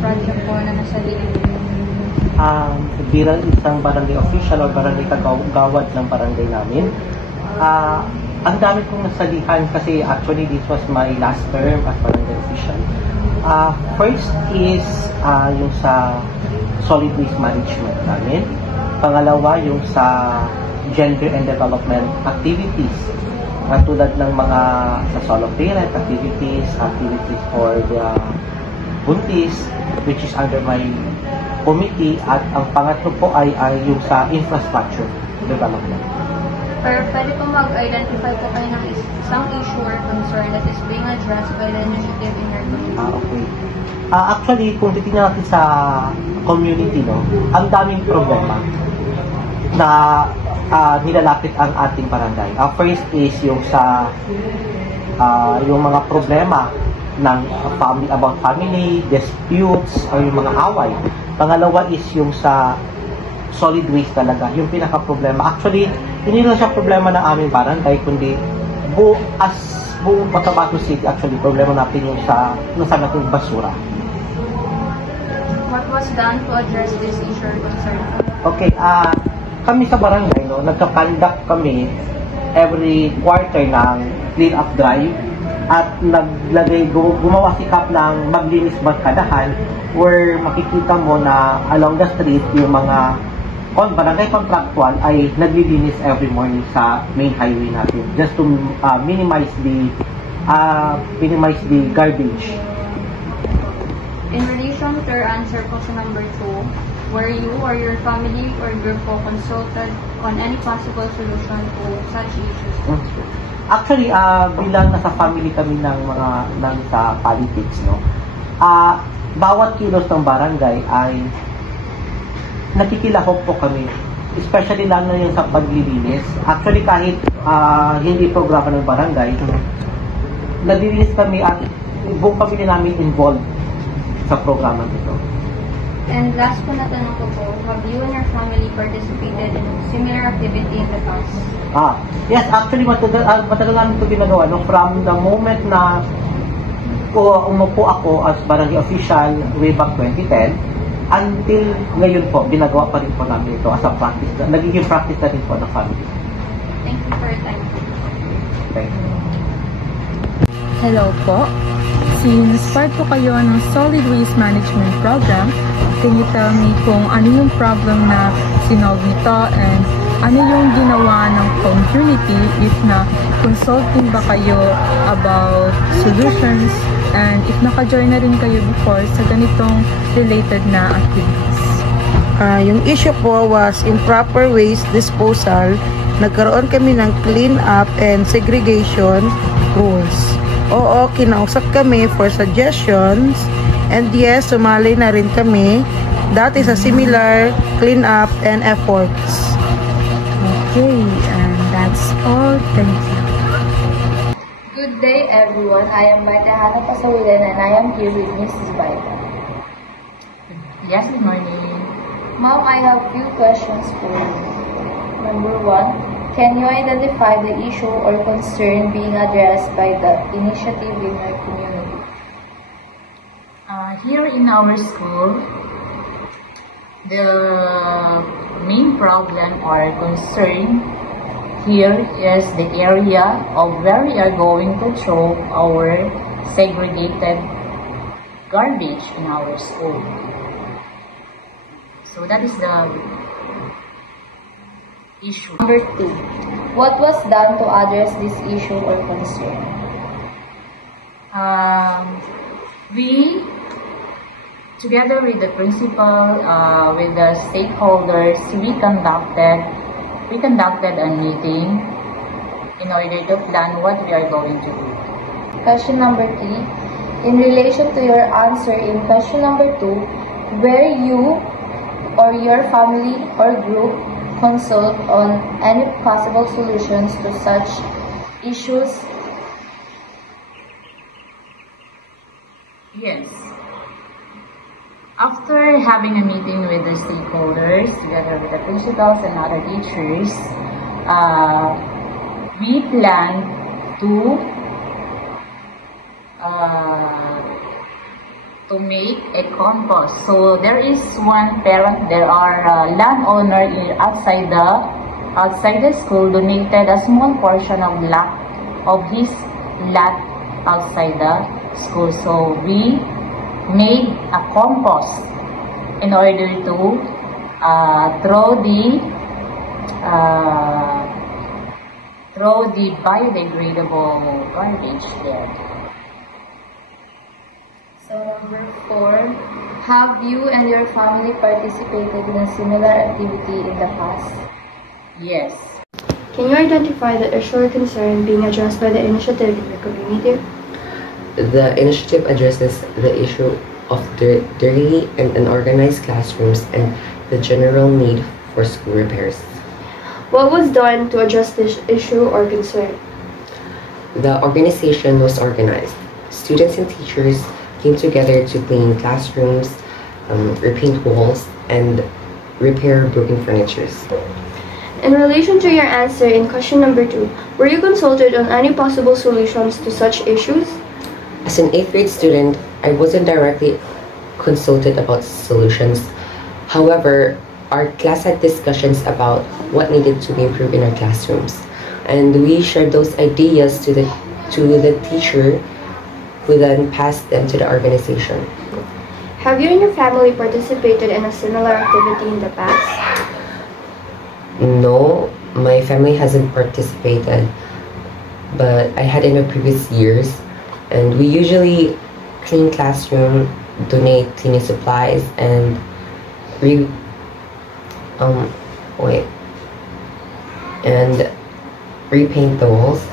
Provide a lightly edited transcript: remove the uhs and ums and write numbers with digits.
project po na nasalihan? Bilang isang barangay official o barangay kagawad ng barangay namin, ang dami kong nasalihan kasi actually this was my last term as barangay official. First is yung sa solid waste management namin. Pangalawa, yung sa gender and development activities. Tulad ng mga sa solo parent activities for the buntis, which is under my committee. At ang pangatlo po ay yung sa infrastructure development. Pero pwede po mag-identify po kayo ng isang issue or concern that is being addressed by the initiative in your community? Okay. Actually, kung titignan natin sa community, no, ang daming problema na nilalapit ang ating barangay. First is yung sa yung mga problema ng family, about family, disputes, o yung mga away. Pangalawa is yung sa solid waste talaga, yung pinaka-problema. Actually, hindi lang siya problema ng aming barangay, kundi buong Cotabato City, actually, problema natin yung sa nating basura. What was done to address this issue or concern? Okay, kami sa barangay, no, nagka-conduct kami every quarter ng clean-up drive at gumawa sikap ng maglinis barkadahan where makikita mo na along the street yung mga barangay contractual ay naglilinis every morning sa main highway natin just to minimize the garbage. In relation to your answer question number 2, were you or your family or group po consulted on any possible solution to such issues? Actually, bilang nasa family kami ng sa politics, no, bawat kilos ng barangay ay nakikilahok po kami, especially lang na yung sa paglilinis. Actually, kahit hindi programa ng barangay, naglilinis kami at buong pamilya namin involved sa programa ito. And last po na tanong ko po, have you and your family participated in similar activity in the past? Yes, actually matagal namin ito ginagawa. No? From the moment na umupo ako as barangay official way back 2010, until ngayon po, ginagawa pa rin po namin ito as a practice. Nagiging practice na rin po ng family. Thank you for your time. Thank you. Hello po. Since part po kayo ng Solid Waste Management Program, can you tell me kung ano yung problem na sinolve nito and ano yung ginawa ng community if na consulting ba kayo about solutions and if naka-join na rin kayo before sa ganitong related na activities? Yung issue po was improper waste disposal. Nagkaroon kami ng clean up and segregation rules. Oo, kinausap kami for suggestions and yes, sumali na rin kami. That is a similar clean up and efforts. Okay, and that's all. Thank you. Good day everyone. I am Maite Hana Pasawilan and I am here with Mrs. Baita. Yes, good morning. Ma'am, I have few questions for you. Number 1, can you identify the issue or concern being addressed by the initiative in your community? Here in our school, the main problem or concern here is the area of where we are going to throw our segregated garbage in our school. So that is the issue. Number 2, what was done to address this issue or concern? We, together with the principal, with the stakeholders, we conducted a meeting in order to plan what we are going to do. Question number 3, in relation to your answer in question number 2, were you or your family or group consult on any possible solutions to such issues? Yes. After having a meeting with the stakeholders, together with the principals and other teachers, we plan to to make a compost. So there is one parent, there are landowner outside the school donated a small portion of his lot outside the school. So we made a compost in order to throw the biodegradable garbage there. So number 4, have you and your family participated in a similar activity in the past? Yes. Can you identify the issue or concern being addressed by the initiative in the community? The initiative addresses the issue of dirty and unorganized classrooms and the general need for school repairs. What was done to address this issue or concern? The organization was organized. Students and teachers came together to clean classrooms, repaint walls, and repair broken furniture. In relation to your answer in question number 2, were you consulted on any possible solutions to such issues? As an 8th grade student, I wasn't directly consulted about solutions. However, our class had discussions about what needed to be improved in our classrooms, and we shared those ideas to the teacher, who then passed them to the organization. Have you and your family participated in a similar activity in the past? No, my family hasn't participated, but I had in the previous years, and we usually clean classroom, donate cleaning supplies, and repaint the walls.